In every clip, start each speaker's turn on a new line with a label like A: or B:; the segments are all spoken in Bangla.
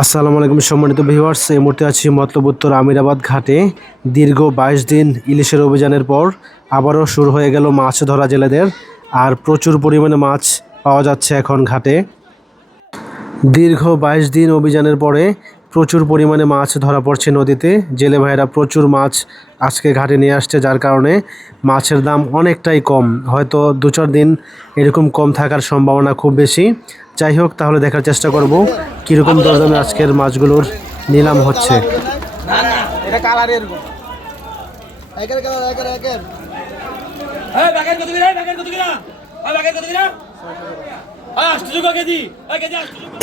A: আসসালামু আলাইকুম সম্মানিত ভিউয়ার্স, এই মুহূর্তে আছি মতলব উত্তর আমিরাবাদ ঘাটে। দীর্ঘ বাইশ দিন ইলিশের অভিযানের পর আবারও শুরু হয়ে গেল মাছ ধরা জেলেদের আর প্রচুর পরিমাণে মাছ পাওয়া যাচ্ছে এখন ঘাটে। দীর্ঘ বাইশ দিন অভিযানের পরে প্রচুর পরিমাণে মাছ ধরা পড়ছে নদীতে। জেলে ভাইয়েরা প্রচুর মাছ আজকে ঘাটে নিয়ে আসছে, যার কারণে মাছের দাম অনেকটাই কম। হয়তো দু চার দিন এরকম কম থাকার সম্ভাবনা খুব বেশি। যাই হোক, তাহলে দেখার চেষ্টা করব কীরকম দরদামে আজকের মাছগুলোর নিলাম হচ্ছে।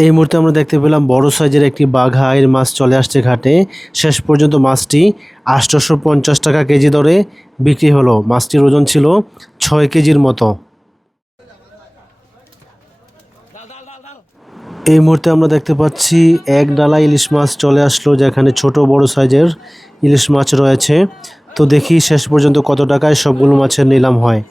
B: এই
A: মুহূর্তে আমরা দেখতে পেলাম বড় সাইজের একটি বাঘা, এর মাছ চলে আসছে ঘাটে। শেষ পর্যন্ত মাছটি আটশোশো পঞ্চাশ টাকা কেজি দরে বিক্রি হলো। মাছটির ওজন ছিল ছয় কেজির মতো। এই মুহূর্তে আমরা দেখতে পাচ্ছি এক ডালা ইলিশ মাছ চলে আসলো, যেখানে ছোট বড় সাইজের ইলিশ মাছ রয়েছে। তো দেখি শেষ পর্যন্ত কত টাকায় সবগুলো মাছের নিলাম হয়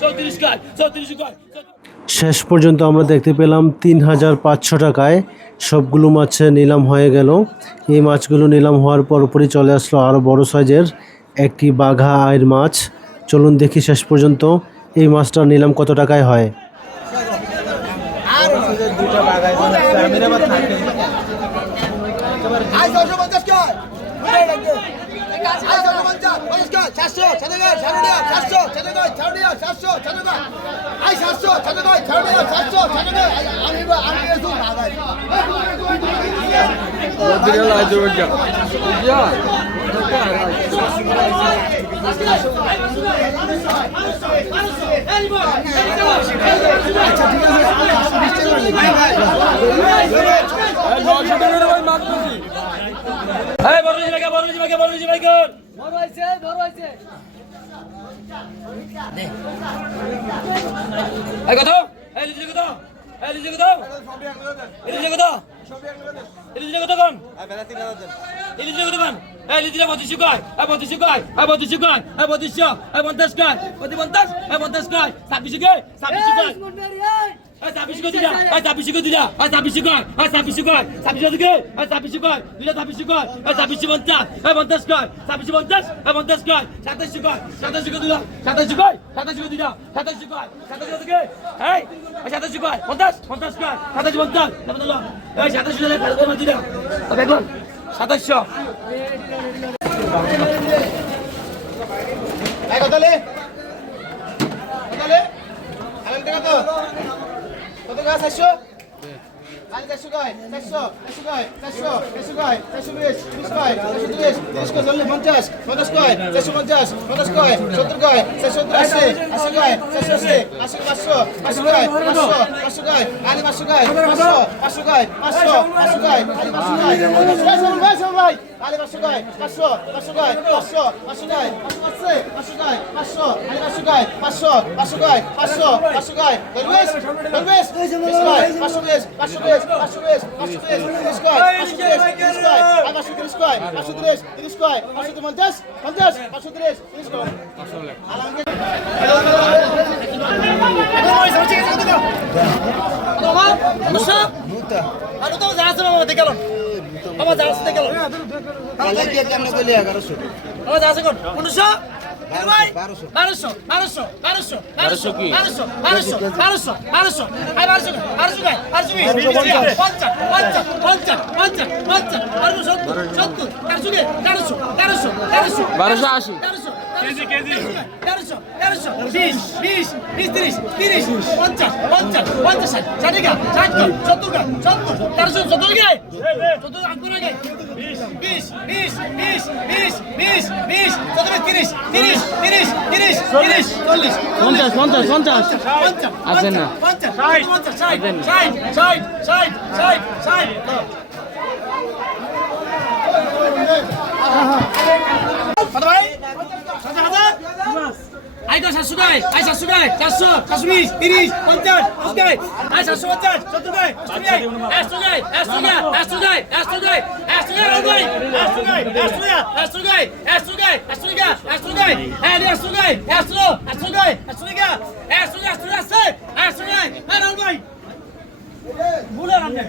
B: চৌত্রিশ চৌত্রিশ
A: শেষ পর্যন্ত আমরা দেখতে পেলাম তিন হাজার পাঁচশো টাকায় সবগুলো মাছের নিলাম হয়ে গেল এই মাছগুলো নিলাম হওয়ার পরপরই চলে আসলো আরও বড় সাইজের একটি বাঘা আয়ের মাছ চলুন দেখি শেষ পর্যন্ত এই মাছটার নিলাম কত টাকায় হয়
C: আমি আমি এসো বাগাই
B: এই বড় জিবাকে বড় জিবাকে বড় জিবাকে এই কত? এই লিজি কত? এই লিজি কত? এই লিজি কত? এই লিজি কত কোন? এই লিজি কত কোন? এই লিজি বত্রিশ কয় এই বত্রিশ কয় এই বত্রিশ কয় এই পঁচিশ এই পঞ্চাশ কয় সাতাশশো
C: কত লে কত লে আলেন কত কত গাছ চারশো আরে চারশো কয় চারশো চারশো কয় চারশো চারশো কয় চারশো বিশ বিশ কয় চারশো তিরিশ তিরিশ কয় চল্লিশ পঞ্চাশ পঞ্চাশ কয় চারশো পঞ্চাশ পঞ্চাশ কয় সত্তর কয় চারশো সত্তর আশি আশি কয় চারশো আশি আশি পাঁচশো পাঁচশো কয় পাঁচশো পাঁচশো কয় আলি পাঁচশো কয় পাঁচশো পাঁচশো কয় পাঁচশো পাঁচশো ভাই
B: বারোশো। বারোশো বারোশো বারোশো বারোশো কি? বারোশো বারোশো বারোশো বারোশো। আই বারোশো বারোশো গায় বারোশো পঞ্চাশ। পঞ্চাশ পঞ্চাশ পঞ্চাশ পঞ্চাশ বারোশো সত্তর সত্তর তেরোশো তেরোশো তেরোশো তেরোশো
D: বারোশো আশি।
B: Kg, kg.
C: তেরোশো তেরোশো বিশ বিশ বিশ তিরিশ তিরিশ পঞ্চাশ পঞ্চাশ পঞ্চাশ ষাট ষাট গা ষাট গা সত্তর গা সত্তর তেরোশো সত্তর গে সত্তর আগুন আগে। বিশ বিশ বিশ বিশ বিশ বিশ সত্তর তিরিশ তিরিশ তিরিশ তিরিশ তিরিশ চল্লিশ
D: পঞ্চাশ পঞ্চাশ পঞ্চাশ। না।
C: পঞ্চাশ পঞ্চাশ ষাট ষাট ষাট ষাট ষাট ষাট কত ভাই? হাজার হাজার আই তো সাতশো গাই আই সাতশো গাই চারশো চারশো তিরিশ পঞ্চাশ গাই আই সাতশো পঞ্চাশ সত্তর গাই একশো গাই একশো গাই একশো গাই একশো গাই একশো গাই একশো গাই একশো গাই একশো গাই একশো গাই একশো গাই একশো গাই একশো গাই একশো একশো গাই একশো গাই একশো গাই একশো গাই একশো গাই একশো গাই ভুলে রান্না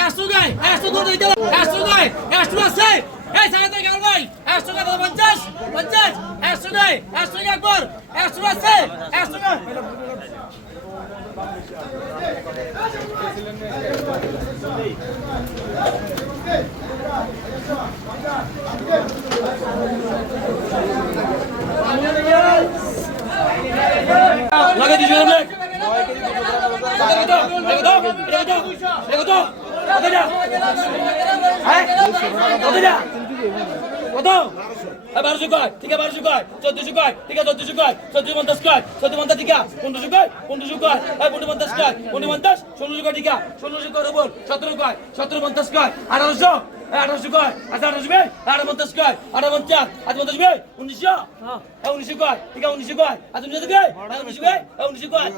C: একশো গাই একশো দূর দিতে একশো গাই একশো একশো পঞ্চাশ পঞ্চাশ নাই একশো টাকা একবার একশো আছে একশো
B: কত বারোশো কয় আছে বারোশো কয়, চোদ্দশো কয় আছে, চোদ্দশো কয় চোদ্দ পঞ্চাশ কয় চোদ্দ পঞ্চাশ টিকা, পনেরোশো কয় পনেরোশো কয় হ্যাঁ পনেরো পঞ্চাশ কয়, পনেরো পঞ্চাশ, ষোলোশো কয় টিকা, ষোলোশো কয় রবল সতেরো কয়, সতেরো পঞ্চাশ কয়, আঠারোশো আঠারোশো কয়? আচ্ছা আঠারোশো কয় আঠারো পঞ্চাশ কয়? আঠারো পঞ্চাশ পঞ্চাশ উনিশশো? হ্যাঁ। উনিশশো কয়? ঠিক আছে উনিশশো কয়? আজ উনিশশো কয়? হ্যাঁ উনিশশো কয় হ্যাঁ। উনিশশো কয়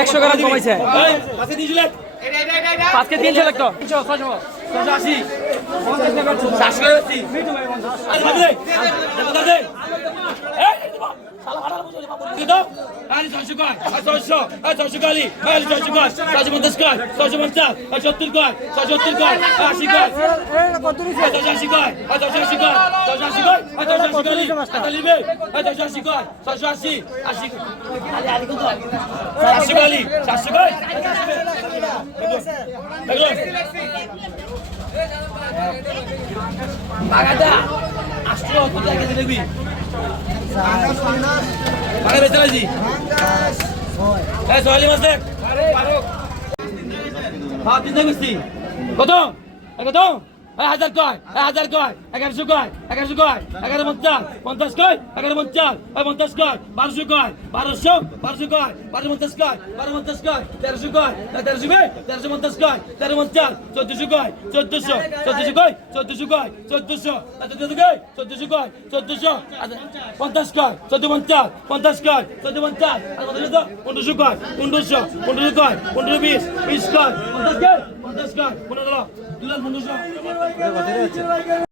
D: একশো গ্রাম কমাইছে। তিনশো লাগতো
B: ছশো ছশো আশি। শাশুকালি শাশুকালি বাগাটা আসছো কত টাকা দেখবি? বাগা বেচা লাগছি সোহালি মাছ দেখ কত? কত? হাজার কয়? হাজার কয়? এগারোশো কয়? এগারোশো কয়? এগারো পঞ্চাশ? পঞ্চাশ কয়? এগারো পঞ্চাশ? এই পঞ্চাশ কয়? বারোশো কয়? বারোশো? বারোশো কয়? বারো পঞ্চাশ কয়? বারো পঞ্চাশ কয়? তেরোশো কয়? তেরোশো কয়? তেরোশো পঞ্চাশ কয়? তেরো পঞ্চাশ? চোদ্দশো কয়? চোদ্দশো? চোদ্দশো কয়? চোদ্দশো কয়? চোদ্দশো? চোদ্দশো কয়? চোদ্দশো কয়? চোদ্দশো? পঞ্চাশ কয়? চোদ্দ পঞ্চাশ? পঞ্চাশ কয়? চোদ্দ পঞ্চাশ? হলো তো? পনেরোশো কয়? পনেরোশো? পনেরো কয়? পনেরো, বিশ? বিশ কয়? পঞ্চাশ কয়? পঞ্চাশ কয়? পনেরো দু লাখ